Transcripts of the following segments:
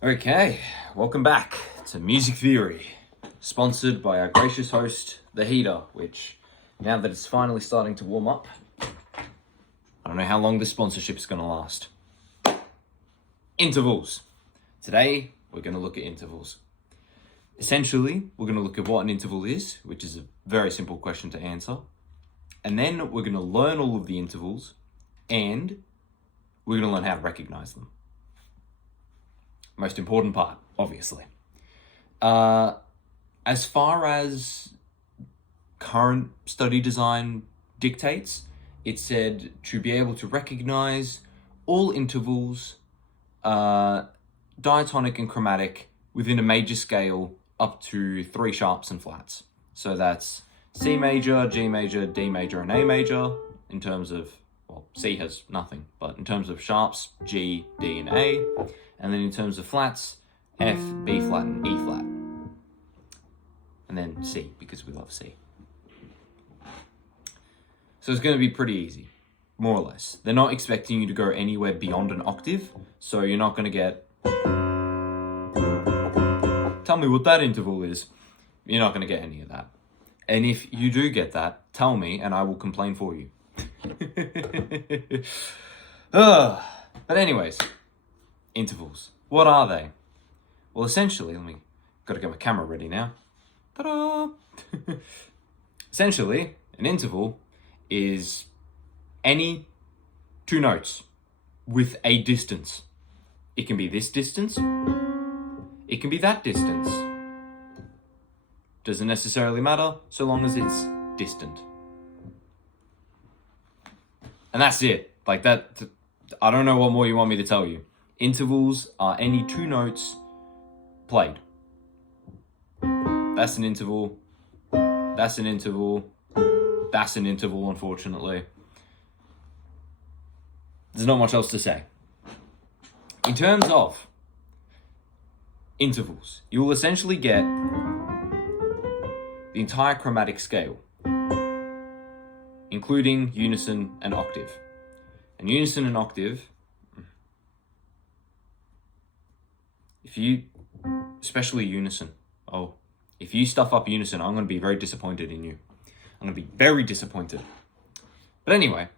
Okay, welcome back to Music Theory, sponsored by our gracious host, The Heater, which, now that it's finally starting to warm up, I don't know how long this sponsorship is going to last. Intervals. Today, we're going to look at intervals. Essentially, we're going to look at what an interval is, which is a very simple question to answer. And then we're going to learn all of the intervals, and we're going to learn how to recognize them. Most important part, obviously. As far as current study design dictates, it said to be able to recognize all intervals, diatonic and chromatic, within a major scale up to 3 sharps and flats. So that's C major, G major, D major, and A major in terms of, well, C has nothing, but in terms of sharps, G, D, and A. And then in terms of flats, F, B flat, and E flat. And then C, because we love C. So it's going to be pretty easy, more or less. They're not expecting you to go anywhere beyond an octave, so you're not going to get, tell me what that interval is. You're not going to get any of that. And if you do get that, tell me and I will complain for you. But anyways, intervals. What are they? Well, essentially, gotta get my camera ready now. Ta-da! Essentially, an interval is any 2 notes with a distance. It can be this distance, it can be that distance. Doesn't necessarily matter so long as it's distant. And that's it. Like that, I don't know what more you want me to tell you. Intervals are any 2 notes played. That's an interval. That's an interval. That's an interval, unfortunately. There's not much else to say. In terms of intervals, you will essentially get the entire chromatic scale, including unison and octave. And unison and octave, especially unison, if you stuff up unison, I'm going to be very disappointed in you. I'm going to be very disappointed. But anyway,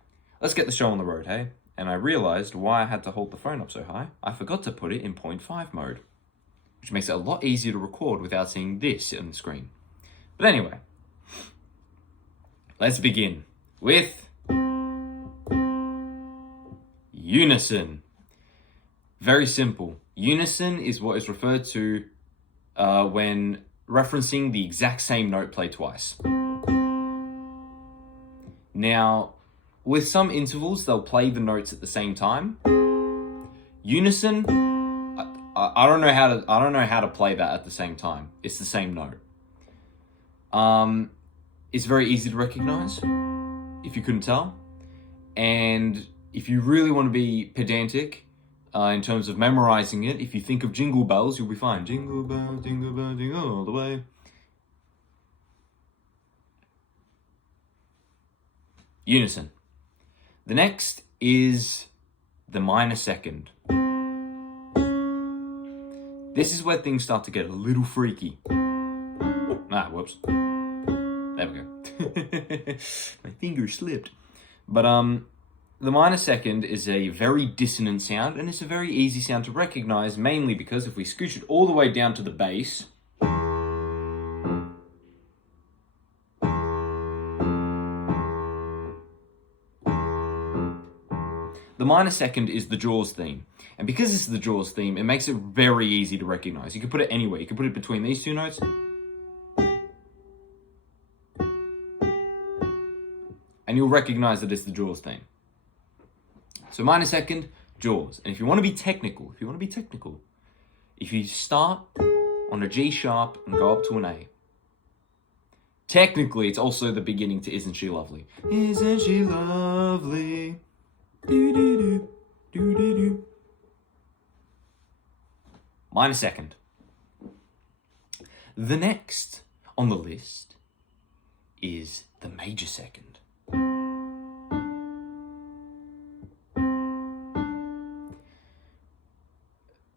let's get the show on the road, hey? And I realized why I had to hold the phone up so high. I forgot to put it in 0.5 mode, which makes it a lot easier to record without seeing this on the screen. But anyway, let's begin with unison. Very simple. Unison is what is referred to when referencing the exact same note played twice. Now, with some intervals, they'll play the notes at the same time. Unison, I don't know how to play that at the same time. It's the same note. It's very easy to recognize, if you couldn't tell. And if you really want to be pedantic, in terms of memorizing it, if you think of Jingle Bells, you'll be fine. Jingle bells, jingle all the way. Unison. The next is the minor second. This is where things start to get a little freaky. Whoops. There we go. My finger slipped. But the minor second is a very dissonant sound, and it's a very easy sound to recognize, mainly because if we scooch it all the way down to the bass, the minor second is the Jaws theme. And because it's the Jaws theme, it makes it very easy to recognize. You can put it anywhere. You can put it between these 2 notes. And you'll recognize that it's the Jaws theme. So minor second, Jaws. And if you want to be technical, if you start on a G sharp and go up to an A, technically it's also the beginning to Isn't She Lovely? Isn't she lovely? Do-do-do, do-do-do. Minor second. The next on the list is the major second.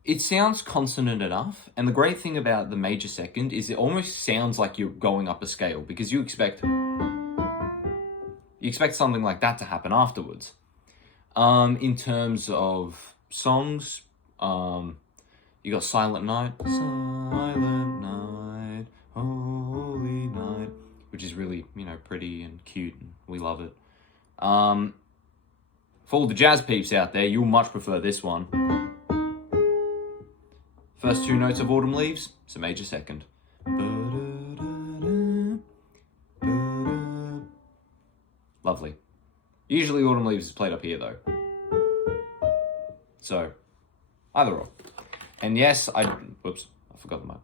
it sounds consonant enough, and the great thing about the major second is it almost sounds like you're going up a scale, because you expect something like that to happen afterwards. In terms of songs, you got Silent Night, Holy Night, which is really, pretty and cute, and we love it. For all the jazz peeps out there, you'll much prefer this one. First two notes of Autumn Leaves, it's a major second. Lovely. Usually Autumn Leaves is played up here though. So, either or. And yes, I forgot the mic.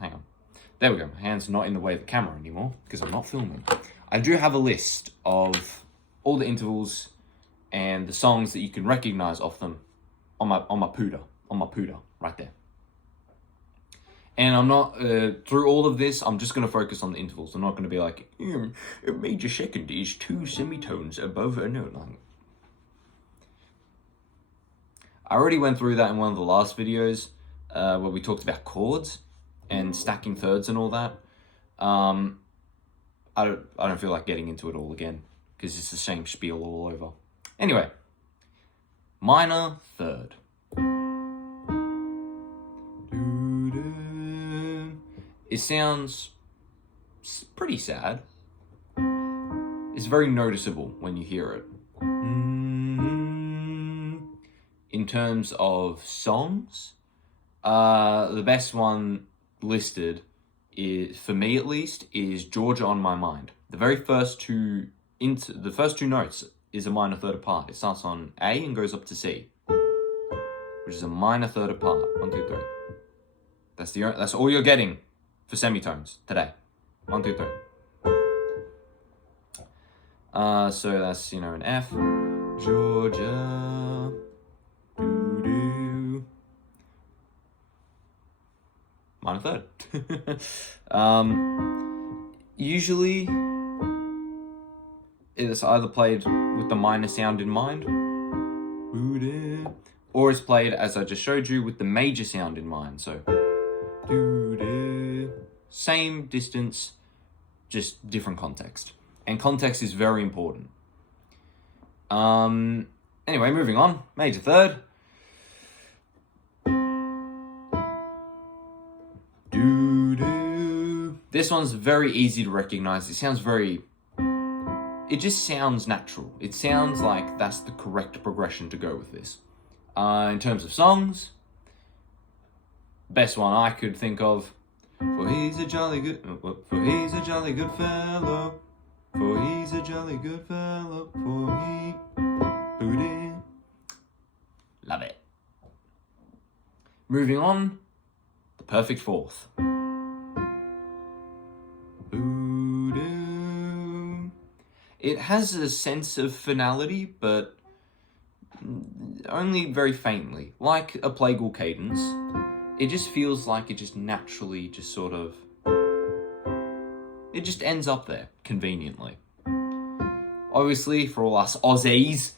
Hang on. There we go. My hand's not in the way of the camera anymore because I'm not filming. I do have a list of all the intervals and the songs that you can recognize off them on my pooter right there. And I'm not, through all of this, I'm just going to focus on the intervals. I'm not going to be like, a major second is 2 semitones above a note line. I already went through that in one of the last videos, where we talked about chords and stacking thirds and all that. I don't feel like getting into it all again, because it's the same spiel all over. Anyway, minor third. It sounds pretty sad. It's very noticeable when you hear it. In terms of songs, the best one listed, is, for me at least, is Georgia on My Mind. The very first two notes is a minor third apart. It starts on A and goes up to C, which is a minor third apart. 1, 2, 3. That's all you're getting for semitones today. 1, 2, 3. So that's, an F. Georgia. Doo-doo. Minor third. Usually, it's either played with the minor sound in mind, or it's played, as I just showed you, with the major sound in mind. So, same distance, just different context. And context is very important. Anyway, moving on. Major third. This one's very easy to recognize. It just sounds natural. It sounds like that's the correct progression to go with this. In terms of songs, best one I could think of, for he's a jolly good fellow, for he's a jolly good fellow, for he booty. Love it. Moving on, the perfect fourth. It has a sense of finality, but only very faintly. Like a plagal cadence, it just feels like it just naturally just sort of... it just ends up there, conveniently. Obviously, for all us Aussies,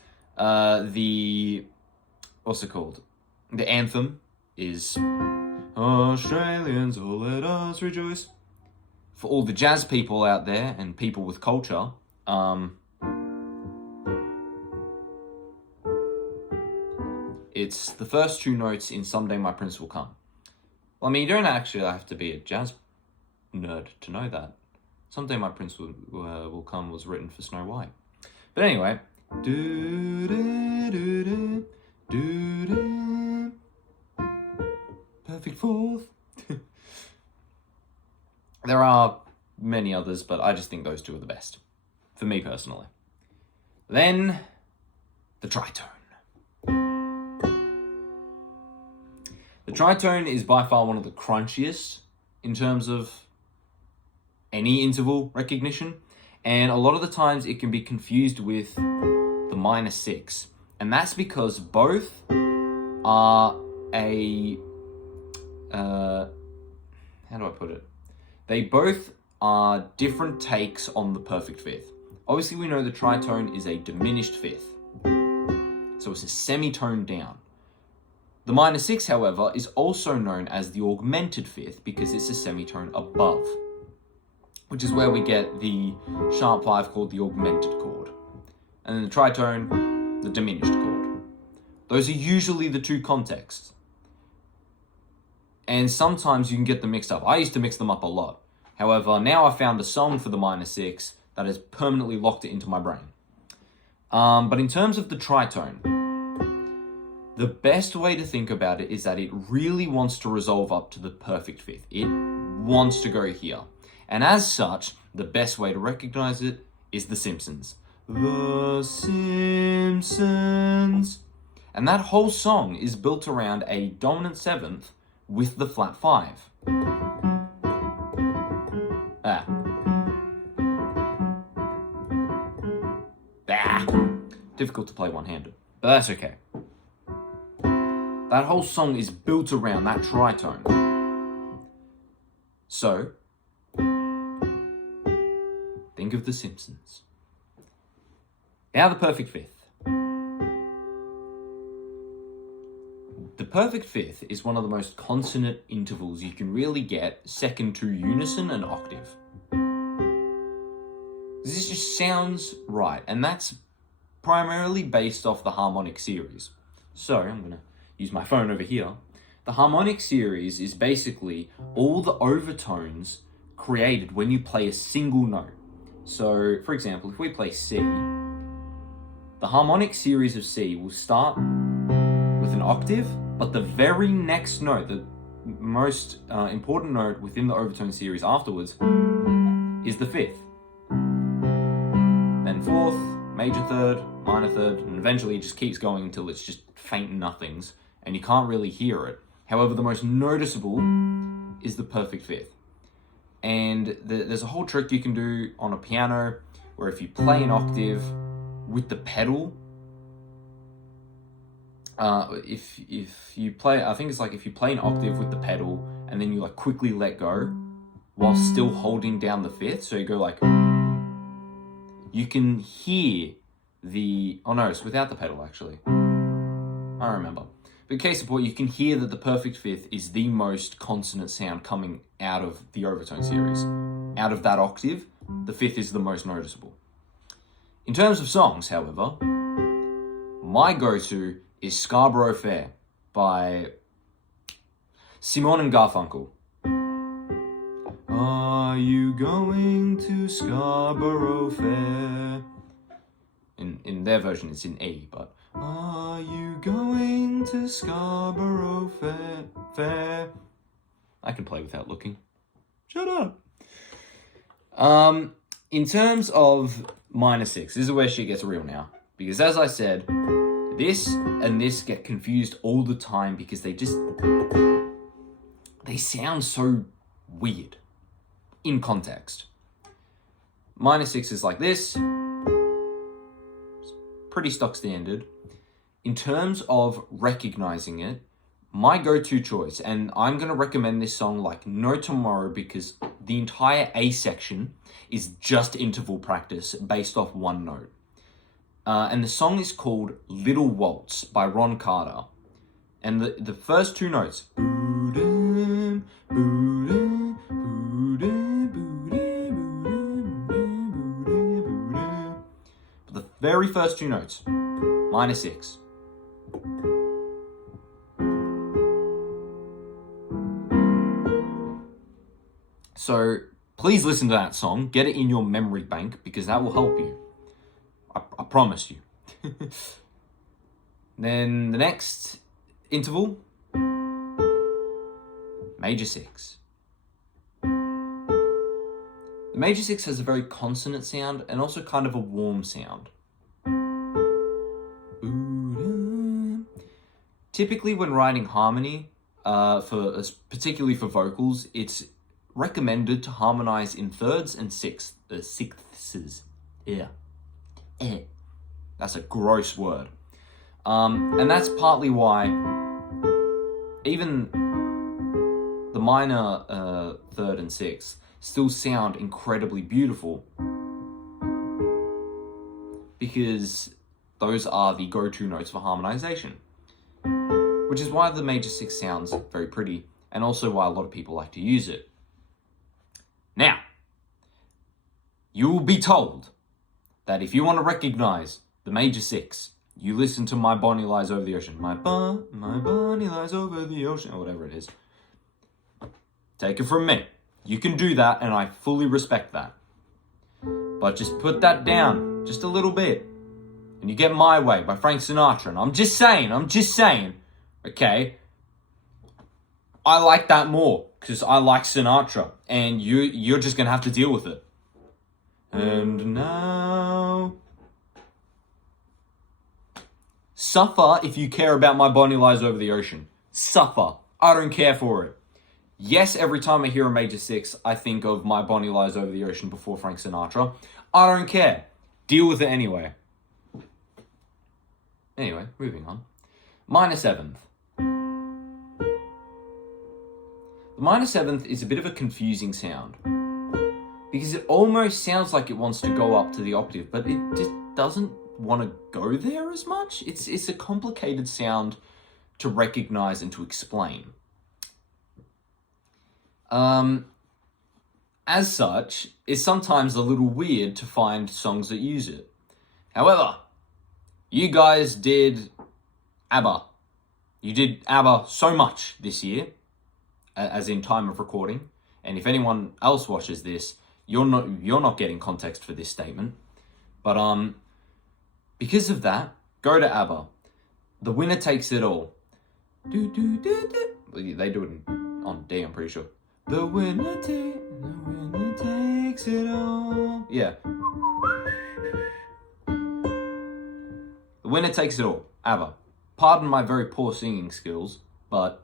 what's it called? The anthem is Australians, oh let us rejoice. For all the jazz people out there and people with culture, it's the first two notes in Someday My Prince Will Come. Well, I mean, you don't actually have to be a jazz nerd to know that. Someday My Prince Will Come was written for Snow White. But anyway. Perfect fourth. There are many others, but I just think those two are the best. For me personally. Then, the tritone. The tritone is by far one of the crunchiest in terms of any interval recognition, and a lot of the times it can be confused with the minor 6, and that's because both are how do I put it? They both are different takes on the perfect fifth. Obviously, we know the tritone is a diminished fifth, so it's a semitone down. The minor 6, however, is also known as the augmented fifth because it's a semitone above, which is where we get the sharp 5 called the augmented chord. And then the tritone, the diminished chord. Those are usually the two contexts. And sometimes you can get them mixed up. I used to mix them up a lot. However, now I found a song for the minor 6 that has permanently locked it into my brain. But in terms of the tritone, the best way to think about it is that it really wants to resolve up to the perfect fifth. It wants to go here. And as such, the best way to recognize it is The Simpsons. The Simpsons. And that whole song is built around a dominant seventh with the flat 5. Difficult to play one-handed, but that's okay. That whole song is built around that tritone. So, think of The Simpsons. Now the perfect fifth. The perfect fifth is one of the most consonant intervals you can really get second to unison and octave. This just sounds right, and that's primarily based off the harmonic series. So, I'm going to use my phone over here. The harmonic series is basically all the overtones created when you play a single note. So, for example, if we play C, the harmonic series of C will start with an octave, but the very next note, the most important note within the overtone series afterwards, is the fifth. Then fourth, major third, minor third, and eventually it just keeps going until it's just faint nothings, and you can't really hear it. However, the most noticeable is the perfect fifth. And there's a whole trick you can do on a piano, where if you play an octave with the pedal, if you play, I think it's like if you play an octave with the pedal, and then you like quickly let go, while still holding down the fifth, so you go like, you can hear oh no, it's without the pedal actually. I remember. But case in point, you can hear that the perfect fifth is the most consonant sound coming out of the overtone series. Out of that octave, the fifth is the most noticeable. In terms of songs, however, my go-to is Scarborough Fair by Simon and Garfunkel. Are you going to Scarborough Fair? In their version, it's in E, but are you going to Scarborough Fair? I can play without looking. Shut up. In terms of minor 6, this is where shit gets real now. Because as I said, this and this get confused all the time because they sound so weird in context. Minor 6 is like this. Pretty stock standard. In terms of recognizing it, my go-to choice, and I'm going to recommend this song like no tomorrow because the entire A section is just interval practice based off one note. And the song is called Little Waltz by Ron Carter. And the first two notes, the very first two notes, minor 6. So please listen to that song, get it in your memory bank because that will help you. I promise you. Then the next interval, major 6. The major 6 has a very consonant sound and also kind of a warm sound. Typically when writing harmony, particularly for vocals, it's recommended to harmonize in thirds and sixths. Yeah. That's a gross word. And that's partly why even the minor third and sixth still sound incredibly beautiful because those are the go-to notes for harmonization. which is why the major 6 sounds very pretty, and also why a lot of people like to use it. Now, you will be told that if you want to recognize the major 6, you listen to My Bonnie Lies Over the Ocean. My Bonnie lies over the ocean, or whatever it is. Take it from me. You can do that, and I fully respect that. But just put that down just a little bit, and you get My Way by Frank Sinatra. And I'm just saying, okay, I like that more because I like Sinatra, and you're just gonna have to deal with it. And now, suffer if you care about My Bonnie Lies Over the Ocean. Suffer. I don't care for it. Yes, every time I hear a major 6, I think of My Bonnie Lies Over the Ocean before Frank Sinatra. I don't care. Deal with it anyway. Anyway, moving on. Minor 7th. The minor 7th is a bit of a confusing sound, because it almost sounds like it wants to go up to the octave, but it just doesn't want to go there as much. It's a complicated sound to recognize and to explain. As such, it's sometimes a little weird to find songs that use it. However, you guys did ABBA. You did ABBA so much this year, as in time of recording. And if anyone else watches this, you're not getting context for this statement. But because of that, go to ABBA. The Winner Takes It All. They do it on D, I'm pretty sure. The winner takes it all. Yeah. The Winner Takes It All. ABBA. Pardon my very poor singing skills, but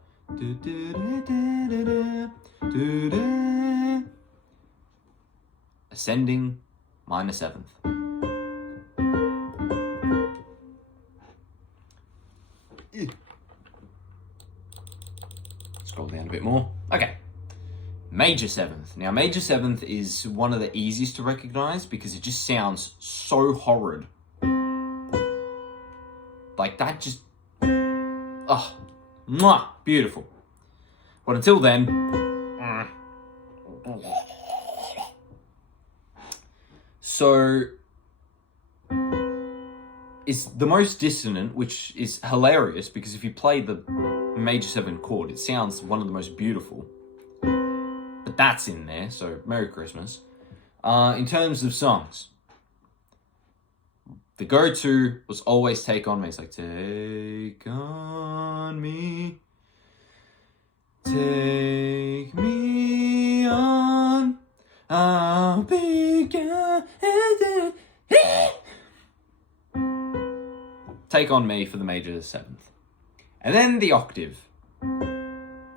ascending minor 7th. Scroll down a bit more. Okay. Major 7th. Now, major 7th is one of the easiest to recognize because it just sounds so horrid. Like that just... Oh, mwah, beautiful. But until then... So... It's the most dissonant, which is hilarious because if you play the major 7 chord, it sounds one of the most beautiful. But that's in there, so Merry Christmas. In terms of songs, the go-to was always Take On Me. It's like, take on me, take me on, I'll be gone. Take On Me for the major 7th. And then the octave.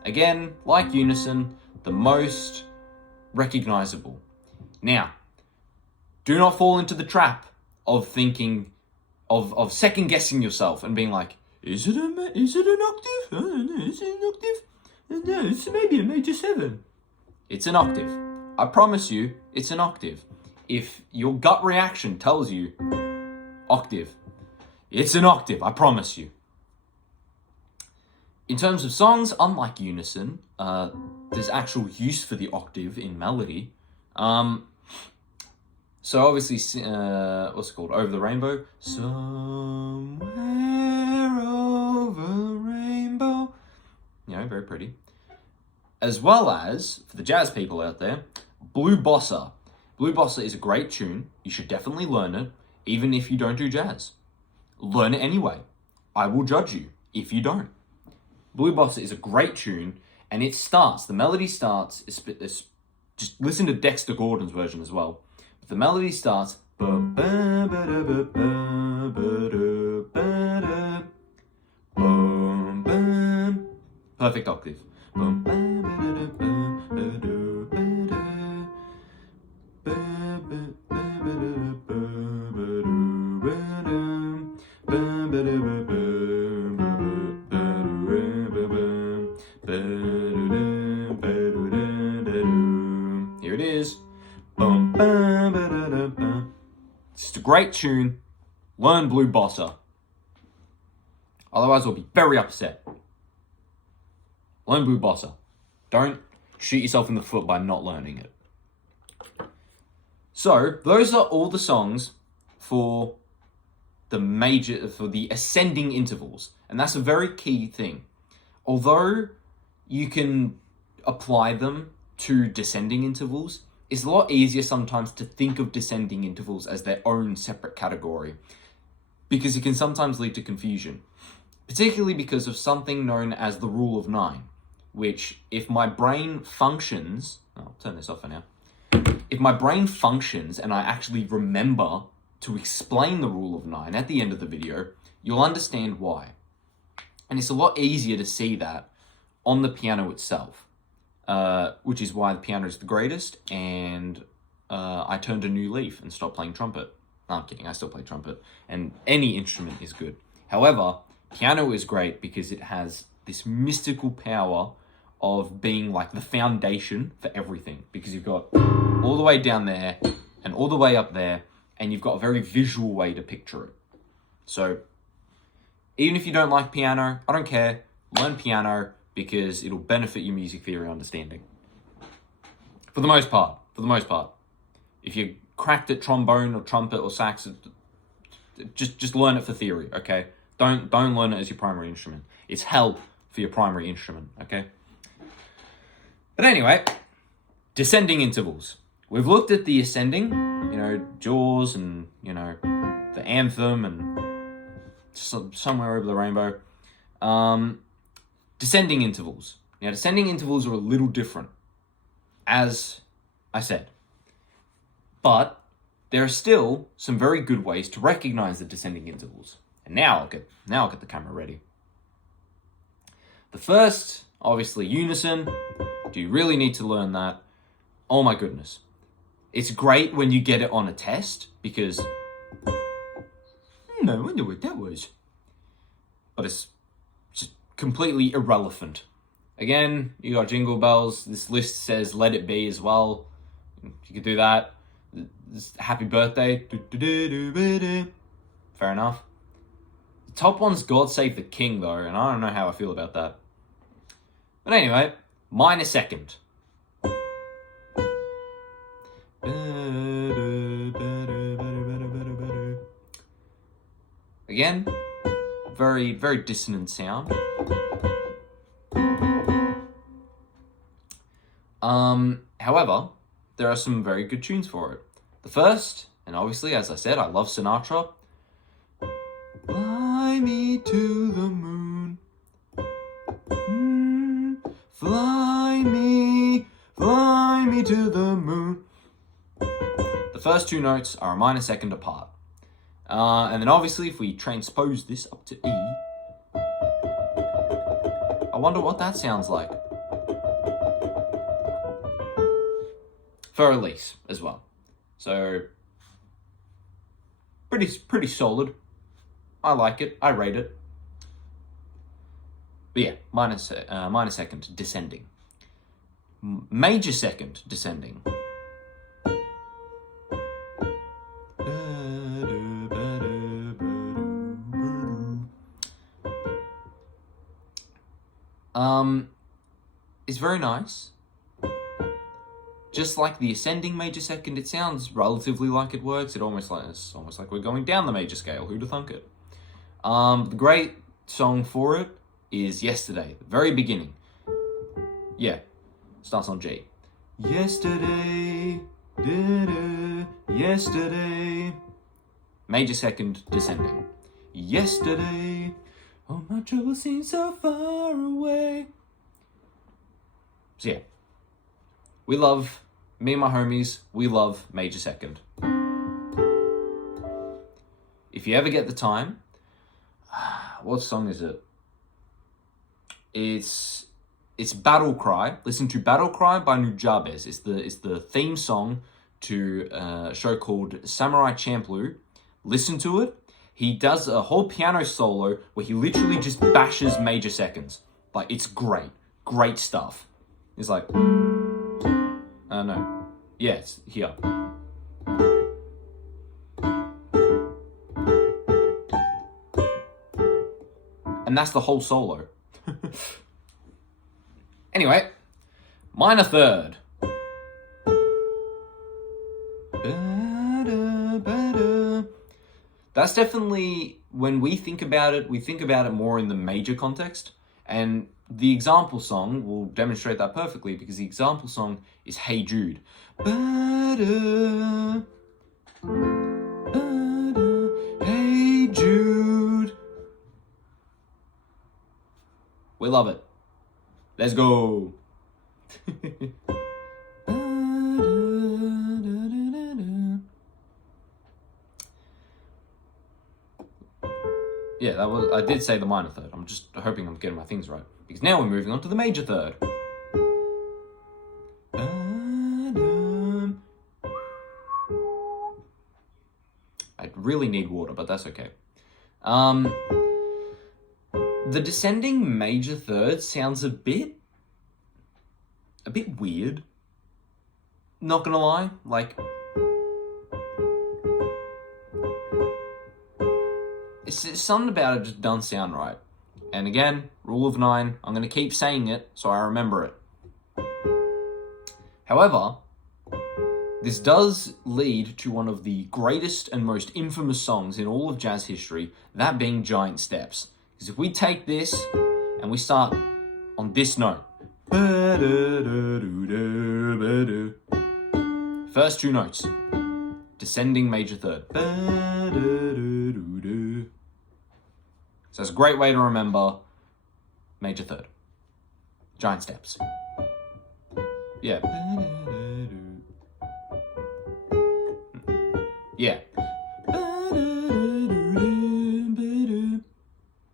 Again, like unison, the most recognizable. Now, do not fall into the trap of thinking, of second guessing yourself and being like, is it an octave? Is it an octave? No, it's maybe a major 7. It's an octave. I promise you, it's an octave. If your gut reaction tells you octave, it's an octave, I promise you. In terms of songs, unlike unison, there's actual use for the octave in melody. So obviously, what's it called? Over the Rainbow. Somewhere over the rainbow. You know, very pretty. As well as, for the jazz people out there, Blue Bossa. Blue Bossa is a great tune. You should definitely learn it, even if you don't do jazz. Learn it anyway. I will judge you if you don't. Blue Bossa is a great tune, and it starts, the melody starts, it's just listen to Dexter Gordon's version as well. But the melody starts, perfect octave. Here it is. It's just a great tune. Learn Blue Bossa. Otherwise, I'll be very upset. Learn Blue Bossa. Don't shoot yourself in the foot by not learning it. So, those are all the songs for the ascending intervals. And that's a very key thing. Although you can apply them to descending intervals, it's a lot easier sometimes to think of descending intervals as their own separate category, because it can sometimes lead to confusion, particularly because of something known as the rule of 9, which if my brain functions, I'll turn this off for now, if my brain functions and I actually remember to explain the rule of 9 at the end of the video, you'll understand why. And it's a lot easier to see that on the piano itself, which is why the piano is the greatest, and I turned a new leaf and stopped playing trumpet. No, I'm kidding, I still play trumpet, and any instrument is good. However, piano is great because it has this mystical power of being like the foundation for everything, because you've got all the way down there and all the way up there, and you've got a very visual way to picture it. So even if you don't like piano, I don't care, learn piano because it'll benefit your music theory understanding. For the most part. If you're cracked at trombone or trumpet or sax, just learn it for theory, okay? Don't learn it as your primary instrument. It's hell for your primary instrument, okay? But anyway, descending intervals. We've looked at the ascending, Jaws and, the anthem and somewhere over the rainbow. Descending intervals. Now, descending intervals are a little different, as I said. But there are still some very good ways to recognize the descending intervals. And now I'll get the camera ready. The first, obviously, unison. Do you really need to learn that? Oh my goodness. It's great when you get it on a test, because I wonder what that was. But it's just completely irrelevant. Again, you got Jingle Bells. This list says Let It Be as well. You could do that. Happy Birthday. Fair enough. The top one's God Save the King, though, and I don't know how I feel about that. But anyway, minor second. Again, very, very dissonant sound. However, there are some very good tunes for it. The first, and obviously, as I said, I love Sinatra. Fly me to the moon. Fly me to the moon. The first two notes are a minor second apart. And then obviously, if we transpose this up to E, I wonder what that sounds like. For Elise as well. So, pretty solid. I like it. I rate it. But yeah, minor second, descending. Major second, descending. It's very nice. Just like the ascending major second, it sounds relatively like it works. It's almost like we're going down the major scale. Who'd have thunk it? The great song for it is Yesterday, the very beginning. Yeah, starts on G. Yesterday, yesterday. Major second, descending. Yesterday, all my troubles seem so far away. So yeah, me and my homies, we love major second. If you ever get the time, what song is it? It's Battle Cry. Listen to Battle Cry by Nujabes. It's the theme song to a show called Samurai Champloo. Listen to it. He does a whole piano solo where he literally just bashes major seconds. Like, it's great. Great stuff. It's like, no. Yeah, it's here. And that's the whole solo. Anyway, minor third. That's definitely, when we think about it more in the major context. And the example song will demonstrate that perfectly, because the example song is Hey Jude. Hey Jude. We love it. Let's go. Yeah, I did say the minor third. I'm just hoping I'm getting my things right. Because now we're moving on to the major third. I really need water, but that's okay. The descending major third sounds a bit weird. Not gonna lie, like, it's something about it just doesn't sound right. And again, rule of 9, I'm gonna keep saying it so I remember it. However, this does lead to one of the greatest and most infamous songs in all of jazz history, that being Giant Steps. Because if we take this and we start on this note, first two notes, descending major third. So it's a great way to remember major third. Giant Steps. Yeah. Yeah.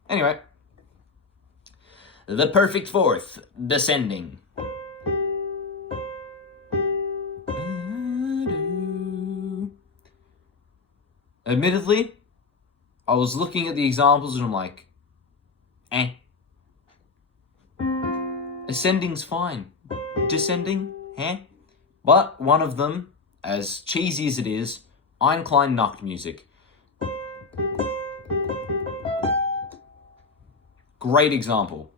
Anyway. The perfect fourth, descending. Admittedly, I was looking at the examples and I'm like, Ascending's fine. Descending, But one of them, as cheesy as it is, Ein klein Nachtmusik. Great example.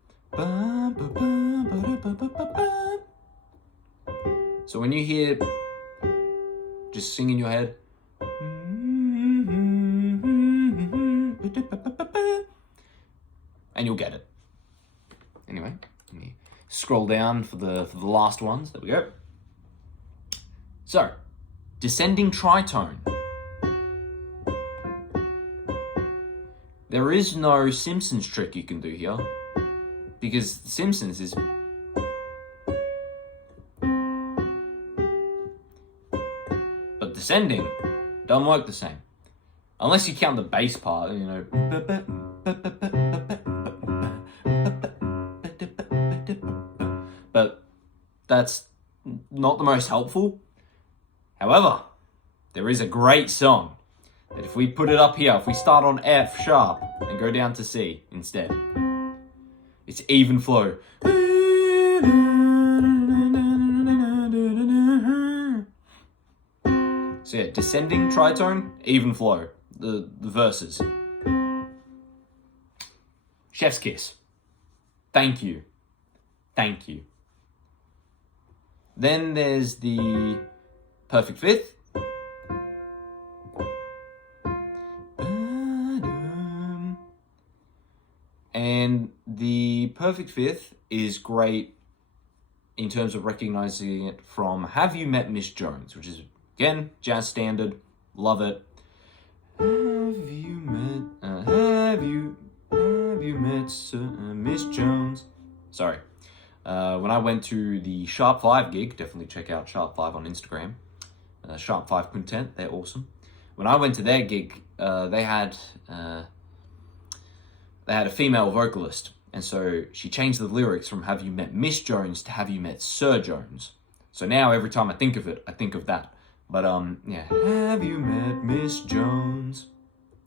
So when you hear, just sing in your head, and you'll get it. Anyway, let me scroll down for the last ones. There we go. So, descending tritone. There is no Simpsons trick you can do here, because Simpsons is... But descending doesn't work the same. Unless you count the bass part, you know. But that's not the most helpful. However, there is a great song that if we put it up here, if we start on F sharp and go down to C instead, it's even flow. So yeah, descending tritone, even flow, the verses. Chef's kiss. Thank you. Thank you. Then there's the perfect fifth. And the perfect fifth is great in terms of recognizing it from Have You Met Miss Jones, which is, again, jazz standard. Love it. Have you met Miss Jones? Sorry. When I went to the Sharp 5 gig, definitely check out Sharp 5 on Instagram. Sharp 5 Quintet, they're awesome. When I went to their gig, they had a female vocalist, and so she changed the lyrics from Have You Met Miss Jones to Have You Met Sir Jones. So now every time I think of it, I think of that. But yeah, have you met Miss Jones?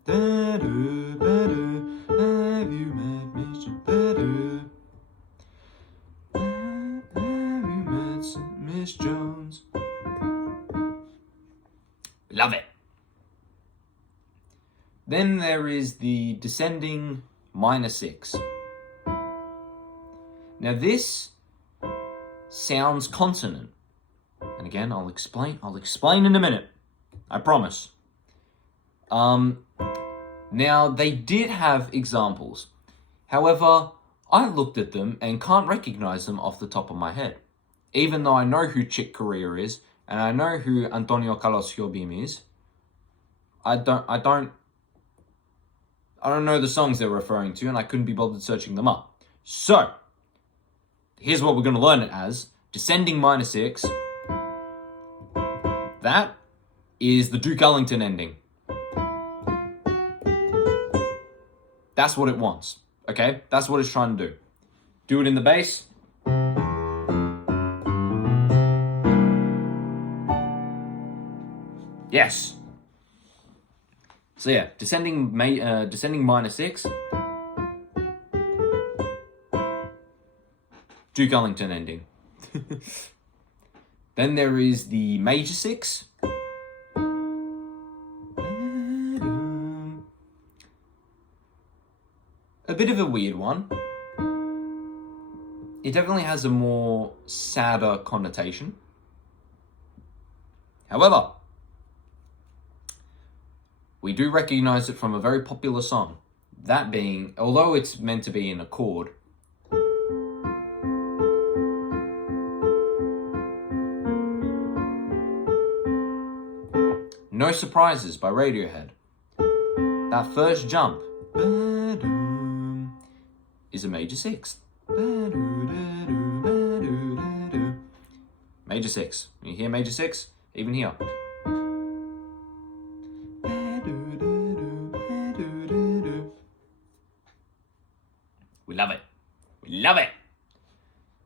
Have you met Miss Jones? Have you met Miss Jones? Love it. Then there is the descending minor 6. Now this sounds consonant. And again, I'll explain in a minute. I promise. Now, they did have examples. However, I looked at them and can't recognize them off the top of my head. Even though I know who Chick Corea is, and I know who Antonio Carlos Jobim is, I don't know the songs they're referring to, and I couldn't be bothered searching them up. So, here's what we're going to learn it as. Descending minor 6. That is the Duke Ellington ending. That's what it wants, okay? That's what it's trying to do. Do it in the bass. Yes. So yeah, descending minor 6. Duke Ellington ending. Then there is the major 6. A bit of a weird one. It definitely has a more sadder connotation. However, we do recognize it from a very popular song. That being, although it's meant to be in a chord, No Surprises by Radiohead. That first jump is a major 6. Major 6. You hear major 6? Even here. We love it. We love it.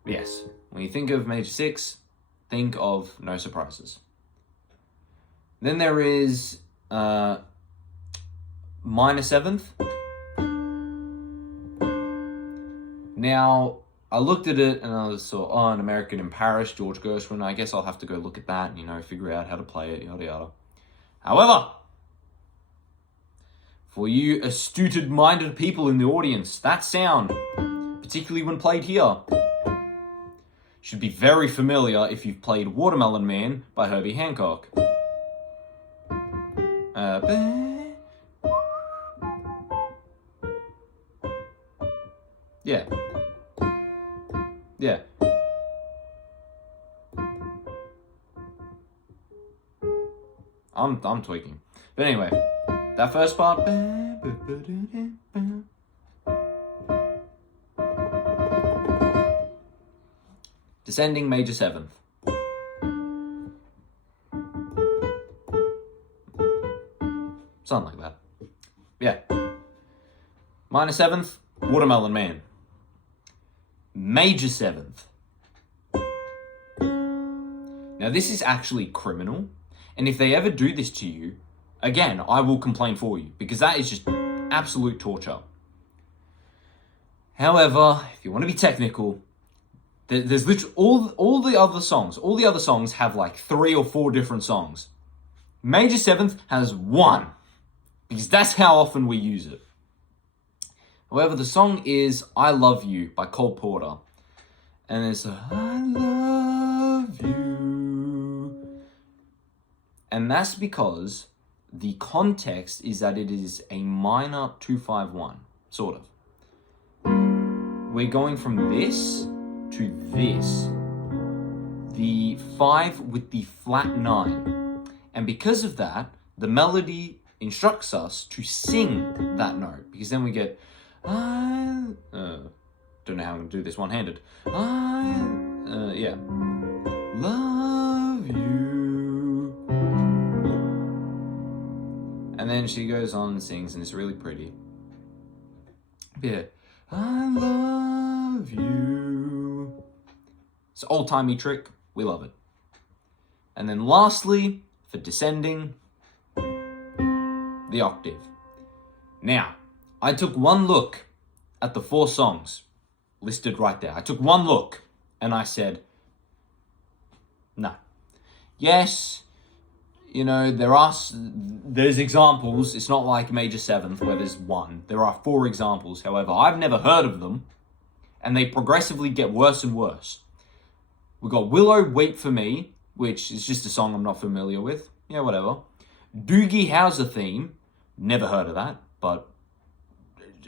Yes, when you think of major 6, think of No Surprises. Then there is minor 7th. Now, I looked at it and I saw, An American in Paris, George Gershwin. I guess I'll have to go look at that and, figure out how to play it, yada yada. However, for you astute-minded people in the audience, that sound, particularly when played here, should be very familiar if you've played Watermelon Man by Herbie Hancock. Yeah. Yeah. I'm tweaking. But anyway, that first part. Descending major 7th. Something like that. Yeah. Minor 7th, Watermelon Man. Major 7th. Now this is actually criminal, and if they ever do this to you, again, I will complain for you, because that is just absolute torture. However, if you want to be technical, there's literally all the other songs have like 3 or 4 different songs. Major 7th has 1, because that's how often we use it. However, the song is I Love You by Cole Porter. And it's I love you. And that's because the context is that it is a minor 2-5-1, sort of. We're going from this to this. The 5 with the flat 9. And because of that, the melody instructs us to sing that note. Because then we get don't know how I'm going to do this one-handed. Yeah. Love you. And then she goes on and sings, and it's really pretty. Yeah. I love you. It's an old-timey trick. We love it. And then lastly, for descending, the octave. Now, I took one look at the 4 songs listed right there. I took one look and I said, no. Yes, there's examples. It's not like major 7th where there's 1. There are 4 examples. However, I've never heard of them, and they progressively get worse and worse. We got Willow, Wait For Me, which is just a song I'm not familiar with. Yeah, whatever. Doogie Howser theme. Never heard of that, but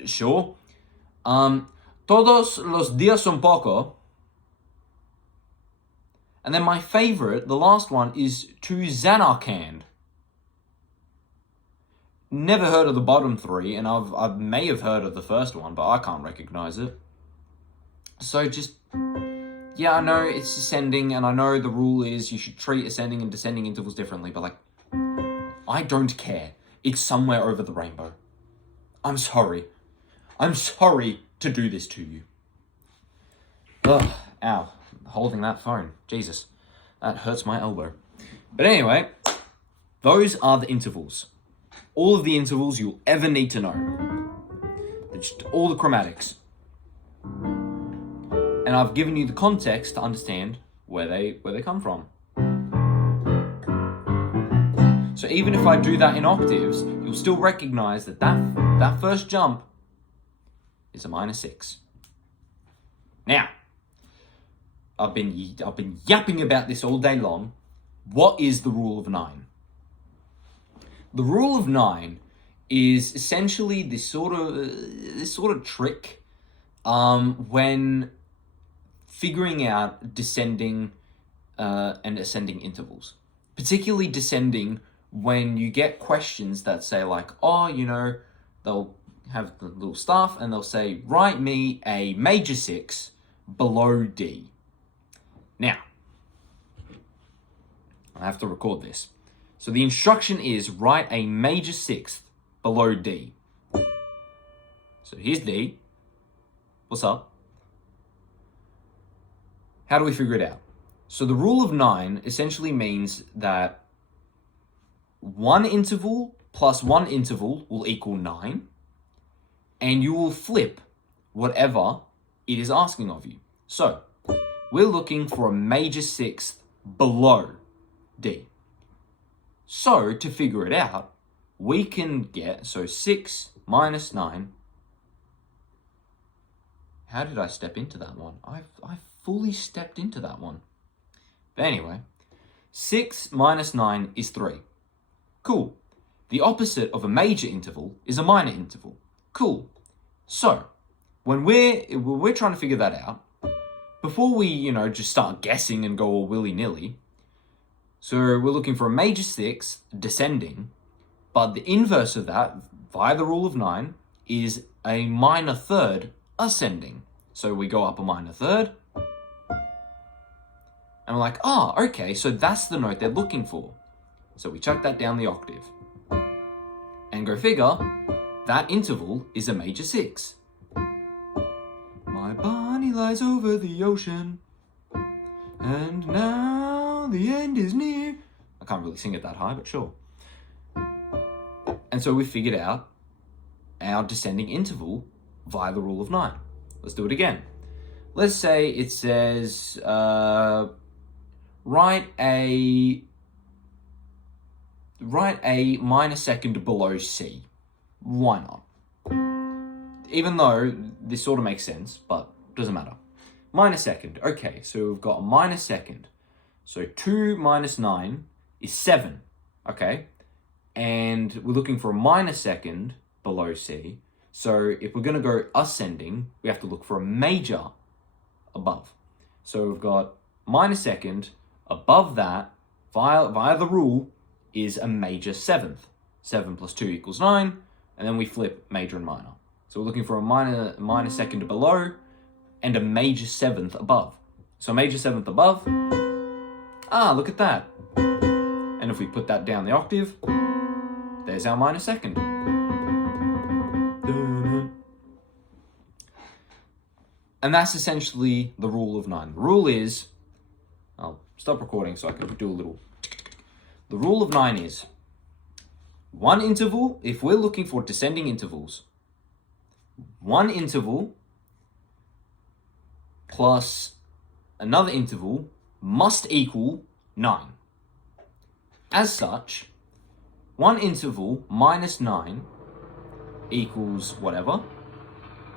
sure. Todos los días son poco. And then my favorite, the last one, is To Xanarkand. Never heard of the bottom three, and I may have heard of the first one, but I can't recognize it. So just, yeah, I know it's ascending, and I know the rule is you should treat ascending and descending intervals differently, but like, I don't care. It's somewhere over the rainbow. I'm sorry. I'm sorry to do this to you. Ugh, ow. Holding that phone. Jesus. That hurts my elbow. But anyway, those are the intervals. All of the intervals you'll ever need to know. Just all the chromatics. And I've given you the context to understand where they come from. So even if I do that in octaves, you'll still recognize that first jump is a minor 6. Now, I've been yapping about this all day long. What is the rule of 9? The rule of 9 is essentially this sort of trick when figuring out descending and ascending intervals, particularly descending when you get questions that say like, oh, you know, they'll have the little staff and they'll say, write me a major 6 below D. Now, I have to record this. So the instruction is write a major 6th below D. So here's D. What's up? How do we figure it out? So the rule of 9 essentially means that one interval plus one interval will equal 9, and you will flip whatever it is asking of you. So we're looking for a major 6th below D. So to figure it out, we can get, 6 minus 9. How did I step into that one? I fully stepped into that one. But anyway, 6 minus 9 is 3. Cool. The opposite of a major interval is a minor interval. Cool. So, when we're trying to figure that out, before we, just start guessing and go all willy-nilly, so we're looking for a major 6 descending, but the inverse of that, via the rule of 9, is a minor 3rd ascending. So we go up a minor 3rd, and we're like, okay, so that's the note they're looking for. So we chuck that down the octave. And go figure, that interval is a major 6. My Bonnie lies over the ocean, and now the end is near. I can't really sing it that high, but sure. And so we figured out our descending interval via the rule of 9. Let's do it again. Let's say it says, write a minor 2nd below C. Why not? Even though this sort of makes sense, but doesn't matter. Minor 2nd. Okay, so we've got a minor 2nd. So 2 minus 9 is 7. Okay? And we're looking for a minor 2nd below C. So if we're going to go ascending, we have to look for a major above. So we've got minor 2nd. Above that, via the rule, is a major 7th. 7 plus 2 equals 9. And then we flip major and minor. So we're looking for a minor 2nd below and a major 7th above. So major 7th above. Look at that. And if we put that down the octave, there's our minor 2nd. And that's essentially the rule of 9. The rule is, I'll stop recording so I can do a little. The rule of 9 is one interval, if we're looking for descending intervals, one interval plus another interval must equal 9. As such, one interval minus 9 equals whatever,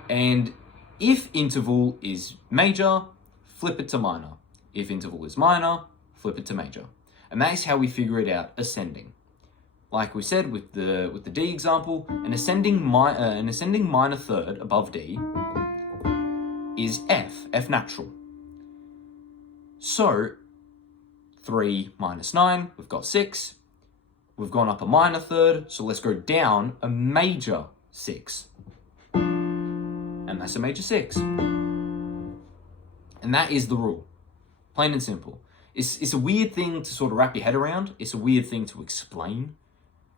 and if interval is major, flip it to minor. If interval is minor, flip it to major. And that is how we figure it out ascending. Like we said with the D example, an ascending minor third above D is F natural. So 3 minus 9, we've got 6. We've gone up a minor third, so let's go down a major 6. And that's a major 6. And that is the rule. Plain and simple. It's a weird thing to sort of wrap your head around. It's a weird thing to explain.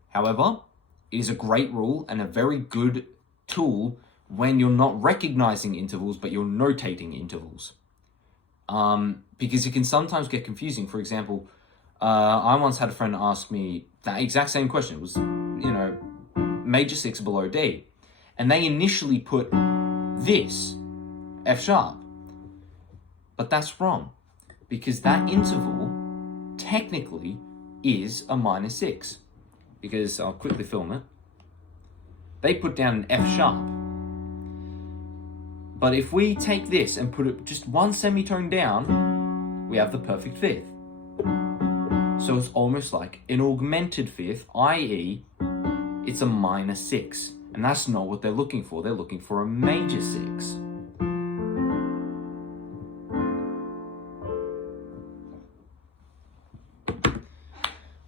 However, it is a great rule and a very good tool when you're not recognizing intervals, but you're notating intervals. Because it can sometimes get confusing. For example, I once had a friend ask me that exact same question. It was, major 6 below D. And they initially put this, F sharp. But that's wrong. Because that interval technically is a minor 6. Because I'll quickly film it. They put down an F sharp. But if we take this and put it just one semitone down, we have the perfect fifth. So it's almost like an augmented fifth, i.e., it's a minor 6. And that's not what they're looking for. They're looking for a major 6.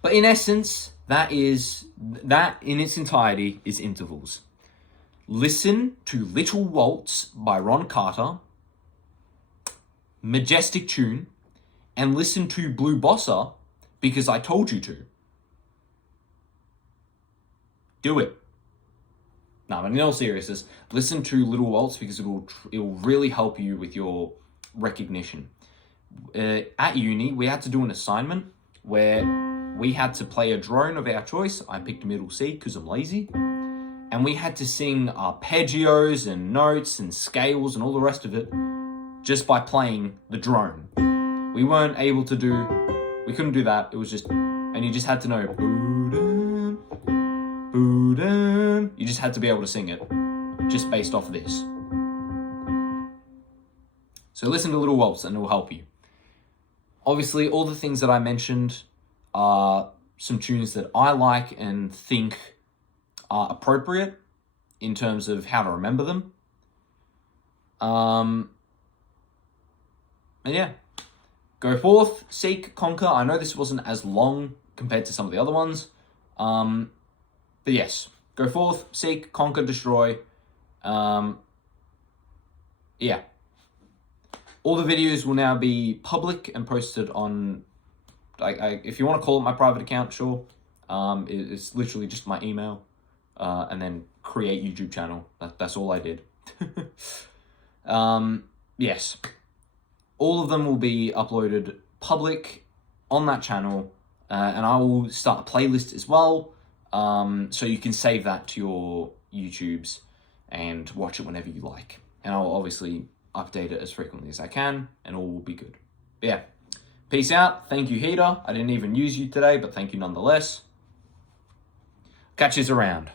But in essence, that in its entirety is intervals. Listen to Little Waltz by Ron Carter, majestic tune, and listen to Blue Bossa because I told you to. Do it. No, but in all seriousness, listen to Little Waltz because it will really help you with your recognition. At uni, we had to do an assignment where we had to play a drone of our choice. I picked middle C because I'm lazy. And we had to sing arpeggios and notes and scales and all the rest of it just by playing the drone. We couldn't do that. It was just, and you just had to know, boo-dum, boo-dum. You just had to be able to sing it just based off of this. So listen to Little Waltz and it will help you. Obviously, all the things that I mentioned are some tunes that I like and think are appropriate in terms of how to remember them. And yeah, go forth, seek, conquer. I know this wasn't as long compared to some of the other ones. But yes, go forth, seek, conquer, destroy. Yeah. All the videos will now be public and posted on, if you want to call it my private account, sure. It's literally just my email. And then create YouTube channel. That's all I did. Yes. All of them will be uploaded public on that channel. And I will start a playlist as well. So you can save that to your YouTubes and watch it whenever you like. And I'll obviously update it as frequently as I can and all will be good. But yeah. Peace out. Thank you, Heater. I didn't even use you today, but thank you nonetheless. Catch yous around.